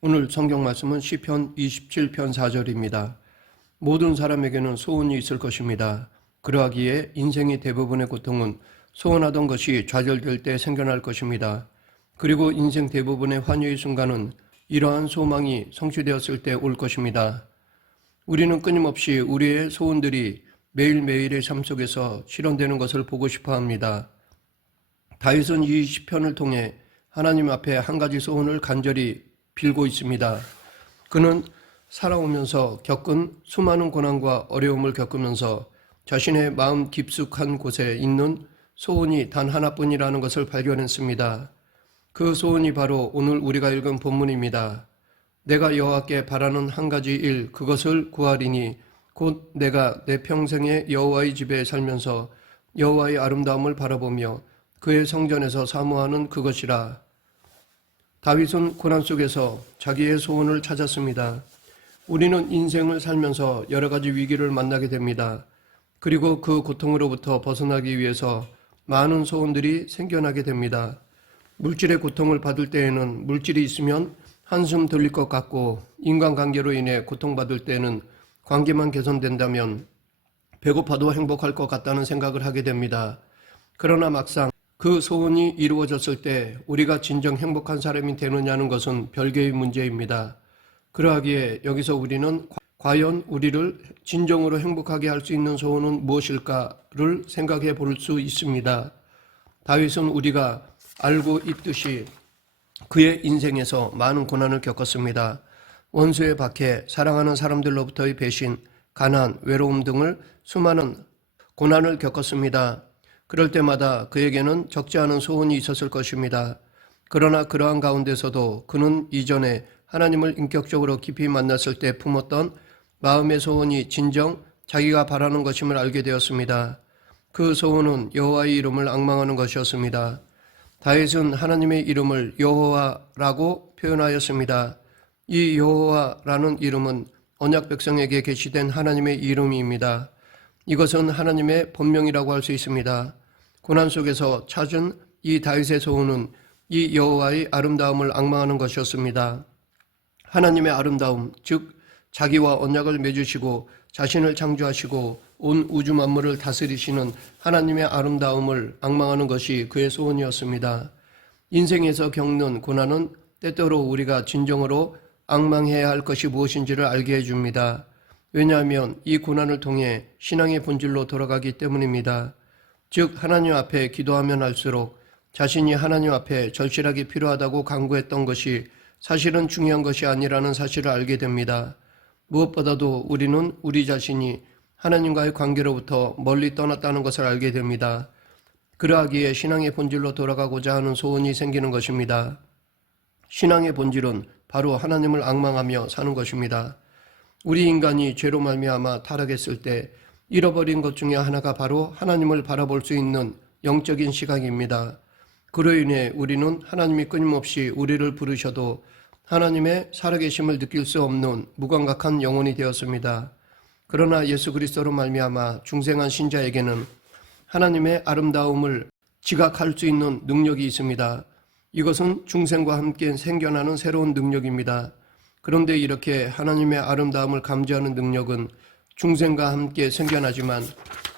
오늘 성경 말씀은 시편 27편 4절입니다. 모든 사람에게는 소원이 있을 것입니다. 그러하기에 인생의 대부분의 고통은 소원하던 것이 좌절될 때 생겨날 것입니다. 그리고 인생 대부분의 환희의 순간은 이러한 소망이 성취되었을 때 올 것입니다. 우리는 끊임없이 우리의 소원들이 매일매일의 삶 속에서 실현되는 것을 보고 싶어 합니다. 다윗은 이 시편을 통해 하나님 앞에 한 가지 소원을 간절히 빌고 있습니다. 그는 살아오면서 겪은 수많은 고난과 어려움을 겪으면서 자신의 마음 깊숙한 곳에 있는 소원이 단 하나뿐이라는 것을 발견했습니다. 그 소원이 바로 오늘 우리가 읽은 본문입니다. 내가 여호와께 바라는 한 가지 일, 그것을 구하리니 곧 내가 내 평생에 여호와의 집에 살면서 여호와의 아름다움을 바라보며 그의 성전에서 사모하는 그것이라. 다윗은 고난 속에서 자기의 소원을 찾았습니다. 우리는 인생을 살면서 여러 가지 위기를 만나게 됩니다. 그리고 그 고통으로부터 벗어나기 위해서 많은 소원들이 생겨나게 됩니다. 물질의 고통을 받을 때에는 물질이 있으면 한숨 돌릴 것 같고, 인간관계로 인해 고통받을 때는 관계만 개선된다면 배고파도 행복할 것 같다는 생각을 하게 됩니다. 그러나 막상 그 소원이 이루어졌을 때 우리가 진정 행복한 사람이 되느냐는 것은 별개의 문제입니다. 그러하기에 여기서 우리는 과연 우리를 진정으로 행복하게 할 수 있는 소원은 무엇일까를 생각해 볼 수 있습니다. 다윗은 우리가 알고 있듯이 그의 인생에서 많은 고난을 겪었습니다. 원수의 박해, 사랑하는 사람들로부터의 배신, 가난, 외로움 등을 수많은 고난을 겪었습니다. 그럴 때마다 그에게는 적지 않은 소원이 있었을 것입니다. 그러나 그러한 가운데서도 그는 이전에 하나님을 인격적으로 깊이 만났을 때 품었던 마음의 소원이 진정 자기가 바라는 것임을 알게 되었습니다. 그 소원은 여호와의 이름을 앙망하는 것이었습니다. 다윗은 하나님의 이름을 여호와라고 표현하였습니다. 이 여호와라는 이름은 언약 백성에게 계시된 하나님의 이름입니다. 이것은 하나님의 본명이라고 할 수 있습니다. 고난 속에서 찾은 이 다윗의 소원은 이 여호와의 아름다움을 앙망하는 것이었습니다. 하나님의 아름다움, 즉 자기와 언약을 맺으시고 자신을 창조하시고 온 우주 만물을 다스리시는 하나님의 아름다움을 앙망하는 것이 그의 소원이었습니다. 인생에서 겪는 고난은 때때로 우리가 진정으로 앙망해야 할 것이 무엇인지를 알게 해줍니다. 왜냐하면 이 고난을 통해 신앙의 본질로 돌아가기 때문입니다. 즉 하나님 앞에 기도하면 할수록 자신이 하나님 앞에 절실하게 필요하다고 간구했던 것이 사실은 중요한 것이 아니라는 사실을 알게 됩니다. 무엇보다도 우리는 우리 자신이 하나님과의 관계로부터 멀리 떠났다는 것을 알게 됩니다. 그러하기에 신앙의 본질로 돌아가고자 하는 소원이 생기는 것입니다. 신앙의 본질은 바로 하나님을 앙망하며 사는 것입니다. 우리 인간이 죄로 말미암아 타락했을 때 잃어버린 것 중에 하나가 바로 하나님을 바라볼 수 있는 영적인 시각입니다. 그로 인해 우리는 하나님이 끊임없이 우리를 부르셔도 하나님의 살아계심을 느낄 수 없는 무감각한 영혼이 되었습니다. 그러나 예수 그리스도로 말미암아 중생한 신자에게는 하나님의 아름다움을 지각할 수 있는 능력이 있습니다. 이것은 중생과 함께 생겨나는 새로운 능력입니다. 그런데 이렇게 하나님의 아름다움을 감지하는 능력은 중생과 함께 생겨나지만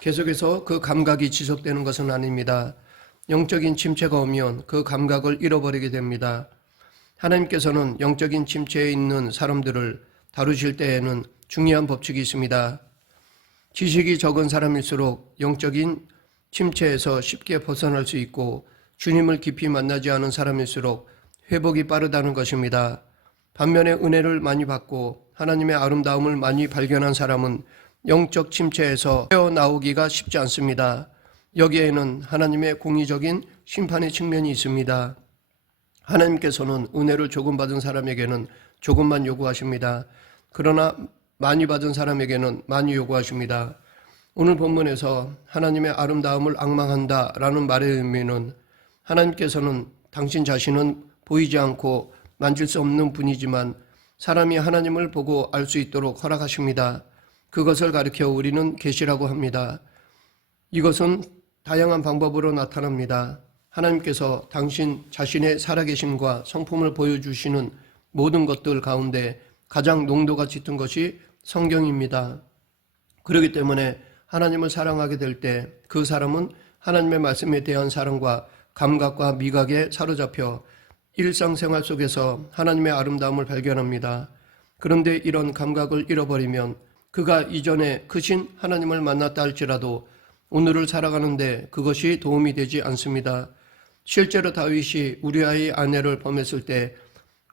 계속해서 그 감각이 지속되는 것은 아닙니다. 영적인 침체가 오면 그 감각을 잃어버리게 됩니다. 하나님께서는 영적인 침체에 있는 사람들을 다루실 때에는 중요한 법칙이 있습니다. 지식이 적은 사람일수록 영적인 침체에서 쉽게 벗어날 수 있고, 주님을 깊이 만나지 않은 사람일수록 회복이 빠르다는 것입니다. 반면에 은혜를 많이 받고 하나님의 아름다움을 많이 발견한 사람은 영적 침체에서 헤어나오기가 쉽지 않습니다. 여기에는 하나님의 공의적인 심판의 측면이 있습니다. 하나님께서는 은혜를 조금 받은 사람에게는 조금만 요구하십니다. 그러나 많이 받은 사람에게는 많이 요구하십니다. 오늘 본문에서 하나님의 아름다움을 앙망한다 라는 말의 의미는 하나님께서는 당신 자신은 보이지 않고 만질 수 없는 분이지만 사람이 하나님을 보고 알 수 있도록 허락하십니다. 그것을 가리켜 우리는 계시라고 합니다. 이것은 다양한 방법으로 나타납니다. 하나님께서 당신 자신의 살아계심과 성품을 보여주시는 모든 것들 가운데 가장 농도가 짙은 것이 성경입니다. 그렇기 때문에 하나님을 사랑하게 될 때 그 사람은 하나님의 말씀에 대한 사랑과 감각과 미각에 사로잡혀 일상생활 속에서 하나님의 아름다움을 발견합니다. 그런데 이런 감각을 잃어버리면 그가 이전에 크신 하나님을 만났다 할지라도 오늘을 살아가는데 그것이 도움이 되지 않습니다. 실제로 다윗이 우리아의 아내를 범했을 때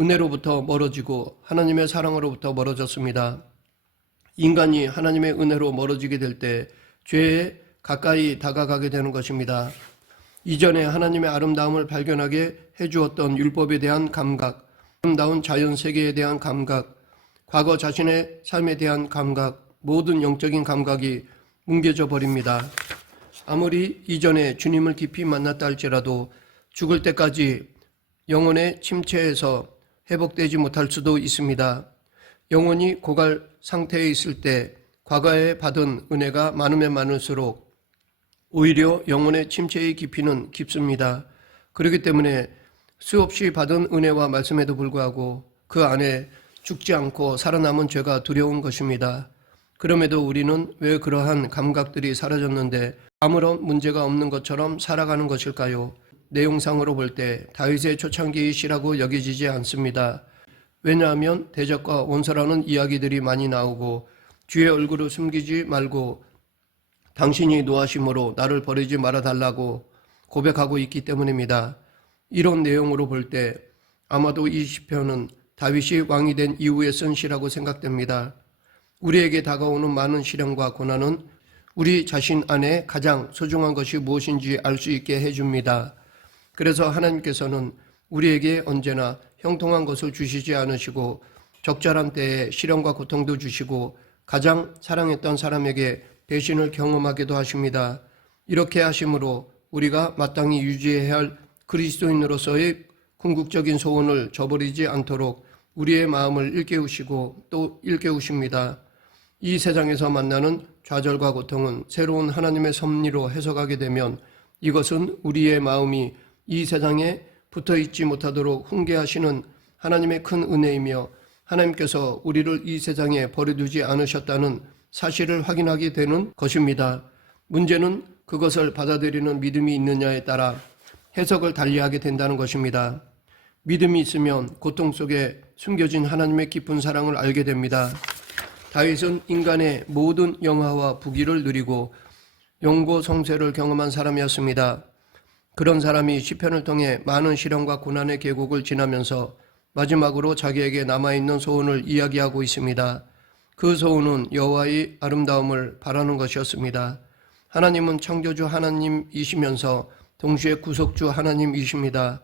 은혜로부터 멀어지고 하나님의 사랑으로부터 멀어졌습니다. 인간이 하나님의 은혜로 멀어지게 될 때 죄에 가까이 다가가게 되는 것입니다. 이전에 하나님의 아름다움을 발견하게 해주었던 율법에 대한 감각, 아름다운 자연 세계에 대한 감각, 과거 자신의 삶에 대한 감각, 모든 영적인 감각이 뭉개져 버립니다. 아무리 이전에 주님을 깊이 만났다 할지라도 죽을 때까지 영혼의 침체에서 회복되지 못할 수도 있습니다. 영혼이 고갈 상태에 있을 때 과거에 받은 은혜가 많으면 많을수록 오히려 영혼의 침체의 깊이는 깊습니다. 그렇기 때문에 수없이 받은 은혜와 말씀에도 불구하고 그 안에 죽지 않고 살아남은 죄가 두려운 것입니다. 그럼에도 우리는 왜 그러한 감각들이 사라졌는데 아무런 문제가 없는 것처럼 살아가는 것일까요? 내용상으로 볼 때 다윗의 초창기의 시라고 여겨지지 않습니다. 왜냐하면 대적과 원수라는 이야기들이 많이 나오고 주의 얼굴을 숨기지 말고 당신이 노하심으로 나를 버리지 말아달라고 고백하고 있기 때문입니다. 이런 내용으로 볼 때 아마도 이 시편은 다윗이 왕이 된 이후에 쓴 시라고 생각됩니다. 우리에게 다가오는 많은 시련과 고난은 우리 자신 안에 가장 소중한 것이 무엇인지 알 수 있게 해줍니다. 그래서 하나님께서는 우리에게 언제나 형통한 것을 주시지 않으시고 적절한 때에 시련과 고통도 주시고 가장 사랑했던 사람에게 배신을 경험하기도 하십니다. 이렇게 하심으로 우리가 마땅히 유지해야 할 그리스도인으로서의 궁극적인 소원을 저버리지 않도록 우리의 마음을 일깨우시고 또 일깨우십니다. 이 세상에서 만나는 좌절과 고통은 새로운 하나님의 섭리로 해석하게 되면 이것은 우리의 마음이 이 세상에 붙어있지 못하도록 훈계하시는 하나님의 큰 은혜이며 하나님께서 우리를 이 세상에 버려두지 않으셨다는 사실을 확인하게 되는 것입니다. 문제는 그것을 받아들이는 믿음이 있느냐에 따라 해석을 달리하게 된다는 것입니다. 믿음이 있으면 고통 속에 숨겨진 하나님의 깊은 사랑을 알게 됩니다. 다윗은 인간의 모든 영화와 부귀를 누리고 영고 성쇠를 경험한 사람이었습니다. 그런 사람이 시편을 통해 많은 시련과 고난의 계곡을 지나면서 마지막으로 자기에게 남아있는 소원을 이야기하고 있습니다. 그 소원은 여호와의 아름다움을 바라는 것이었습니다. 하나님은 창조주 하나님이시면서 동시에 구속주 하나님이십니다.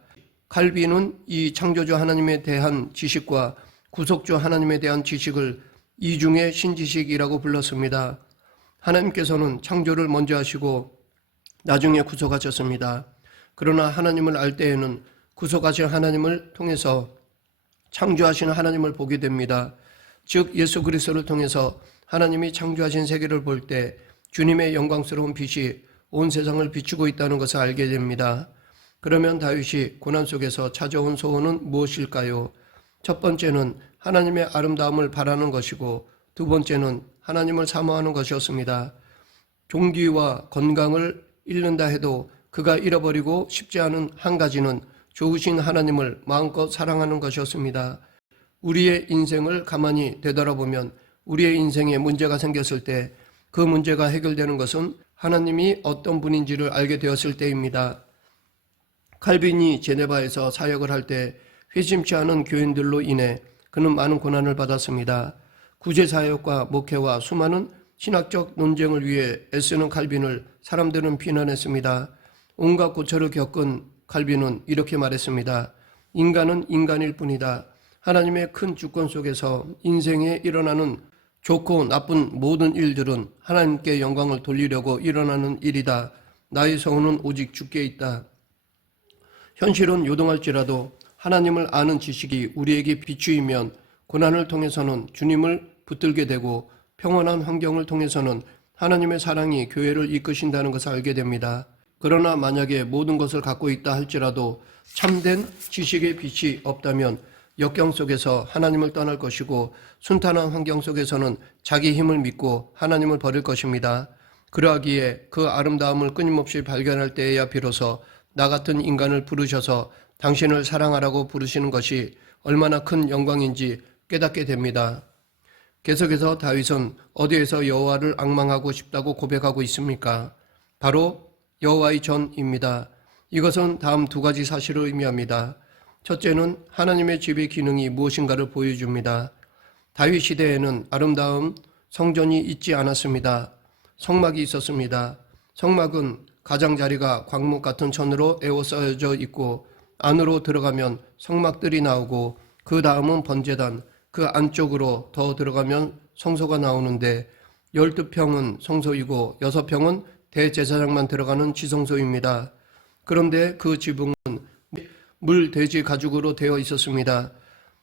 칼빈은 이 창조주 하나님에 대한 지식과 구속주 하나님에 대한 지식을 이중의 신지식이라고 불렀습니다. 하나님께서는 창조를 먼저 하시고 나중에 구속하셨습니다. 그러나 하나님을 알 때에는 구속하신 하나님을 통해서 창조하신 하나님을 보게 됩니다. 즉 예수 그리스도를 통해서 하나님이 창조하신 세계를 볼 때 주님의 영광스러운 빛이 온 세상을 비추고 있다는 것을 알게 됩니다. 그러면 다윗이 고난 속에서 찾아온 소원은 무엇일까요? 첫 번째는 하나님의 아름다움을 바라는 것이고 두 번째는 하나님을 사모하는 것이었습니다. 종기와 건강을 잃는다 해도 그가 잃어버리고 싶지 않은 한 가지는 좋으신 하나님을 마음껏 사랑하는 것이었습니다. 우리의 인생을 가만히 되돌아보면 우리의 인생에 문제가 생겼을 때 그 문제가 해결되는 것은 하나님이 어떤 분인지를 알게 되었을 때입니다. 칼빈이 제네바에서 사역을 할 때 회심치 않은 교인들로 인해 그는 많은 고난을 받았습니다. 구제사역과 목회와 수많은 신학적 논쟁을 위해 애쓰는 칼빈을 사람들은 비난했습니다. 온갖 고초를 겪은 칼빈은 이렇게 말했습니다. 인간은 인간일 뿐이다. 하나님의 큰 주권 속에서 인생에 일어나는 좋고 나쁜 모든 일들은 하나님께 영광을 돌리려고 일어나는 일이다. 나의 소원은 오직 주께 있다. 현실은 요동할지라도 하나님을 아는 지식이 우리에게 비추이면 고난을 통해서는 주님을 붙들게 되고 평온한 환경을 통해서는 하나님의 사랑이 교회를 이끄신다는 것을 알게 됩니다. 그러나 만약에 모든 것을 갖고 있다 할지라도 참된 지식의 빛이 없다면 역경 속에서 하나님을 떠날 것이고 순탄한 환경 속에서는 자기 힘을 믿고 하나님을 버릴 것입니다. 그러하기에 그 아름다움을 끊임없이 발견할 때에야 비로소 나 같은 인간을 부르셔서 당신을 사랑하라고 부르시는 것이 얼마나 큰 영광인지 깨닫게 됩니다. 계속해서 다윗은 어디에서 여호와를 앙망하고 싶다고 고백하고 있습니까? 바로 여호와의 전입니다. 이것은 다음 두 가지 사실을 의미합니다. 첫째는 하나님의 집의 기능이 무엇인가를 보여줍니다. 다윗 시대에는 아름다운 성전이 있지 않았습니다. 성막이 있었습니다. 성막은 가장자리가 광목 같은 천으로 에워싸여져 있고 안으로 들어가면 성막들이 나오고 그 다음은 번제단, 그 안쪽으로 더 들어가면 성소가 나오는데 12평은 성소이고 6평은 대제사장만 들어가는 지성소입니다. 그런데 그 지붕은 물돼지 가죽으로 되어 있었습니다.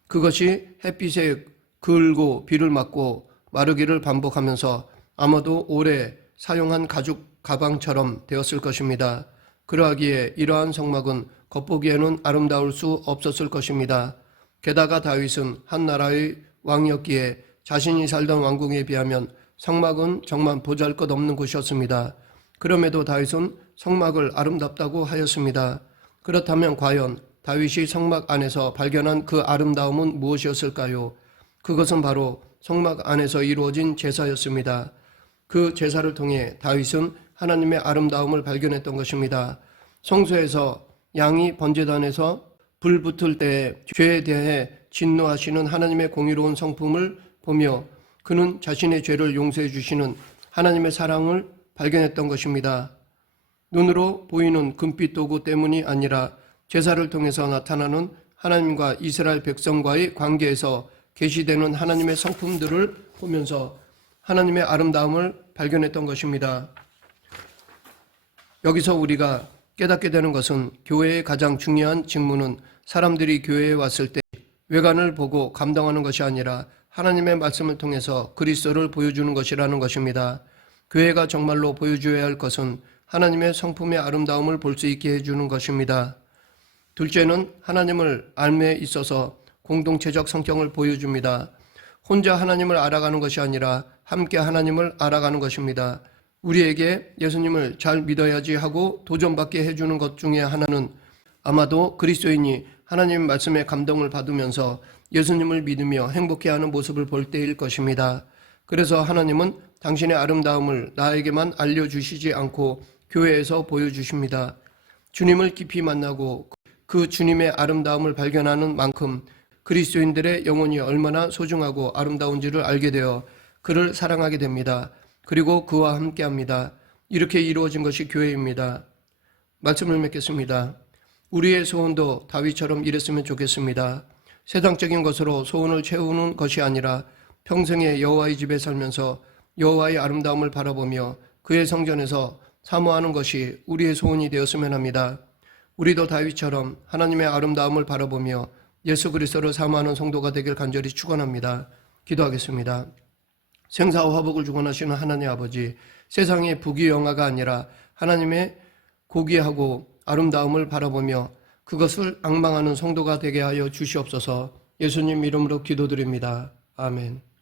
그것이 햇빛에 그을고 비를 맞고 마르기를 반복하면서 아마도 오래 사용한 가죽 가방처럼 되었을 것입니다. 그러하기에 이러한 성막은 겉보기에는 아름다울 수 없었을 것입니다. 게다가 다윗은 한 나라의 왕이었기에 자신이 살던 왕궁에 비하면 성막은 정말 보잘것없는 곳이었습니다. 그럼에도 다윗은 성막을 아름답다고 하였습니다. 그렇다면 과연 다윗이 성막 안에서 발견한 그 아름다움은 무엇이었을까요? 그것은 바로 성막 안에서 이루어진 제사였습니다. 그 제사를 통해 다윗은 하나님의 아름다움을 발견했던 것입니다. 성소에서 양이 번제단에서 불 붙을 때 죄에 대해 진노하시는 하나님의 공의로운 성품을 보며 그는 자신의 죄를 용서해 주시는 하나님의 사랑을 발견했던 것입니다. 눈으로 보이는 금빛 도구 때문이 아니라 제사를 통해서 나타나는 하나님과 이스라엘 백성과의 관계에서 계시되는 하나님의 성품들을 보면서 하나님의 아름다움을 발견했던 것입니다. 여기서 우리가 깨닫게 되는 것은 교회의 가장 중요한 직무는 사람들이 교회에 왔을 때 외관을 보고 감동하는 것이 아니라 하나님의 말씀을 통해서 그리스도를 보여주는 것이라는 것입니다. 교회가 정말로 보여줘야 할 것은 하나님의 성품의 아름다움을 볼 수 있게 해주는 것입니다. 둘째는 하나님을 알매에 있어서 공동체적 성격을 보여줍니다. 혼자 하나님을 알아가는 것이 아니라 함께 하나님을 알아가는 것입니다. 우리에게 예수님을 잘 믿어야지 하고 도전받게 해주는 것 중에 하나는 아마도 그리스도인이 하나님 말씀에 감동을 받으면서 예수님을 믿으며 행복해하는 모습을 볼 때일 것입니다. 그래서 하나님은 당신의 아름다움을 나에게만 알려주시지 않고 교회에서 보여주십니다. 주님을 깊이 만나고 그 주님의 아름다움을 발견하는 만큼 그리스도인들의 영혼이 얼마나 소중하고 아름다운지를 알게 되어 그를 사랑하게 됩니다. 그리고 그와 함께합니다. 이렇게 이루어진 것이 교회입니다. 말씀을 맺겠습니다. 우리의 소원도 다윗처럼 이랬으면 좋겠습니다. 세상적인 것으로 소원을 채우는 것이 아니라 평생에 여호와의 집에 살면서 여호와의 아름다움을 바라보며 그의 성전에서 사모하는 것이 우리의 소원이 되었으면 합니다. 우리도 다윗처럼 하나님의 아름다움을 바라보며 예수 그리스도를 사모하는 성도가 되길 간절히 축원합니다. 기도하겠습니다. 생사와 화복을 주관하시는 하나님 아버지, 세상의 부귀영화가 아니라 하나님의 고귀하고 아름다움을 바라보며 그것을 앙망하는 성도가 되게 하여 주시옵소서. 예수님 이름으로 기도드립니다. 아멘.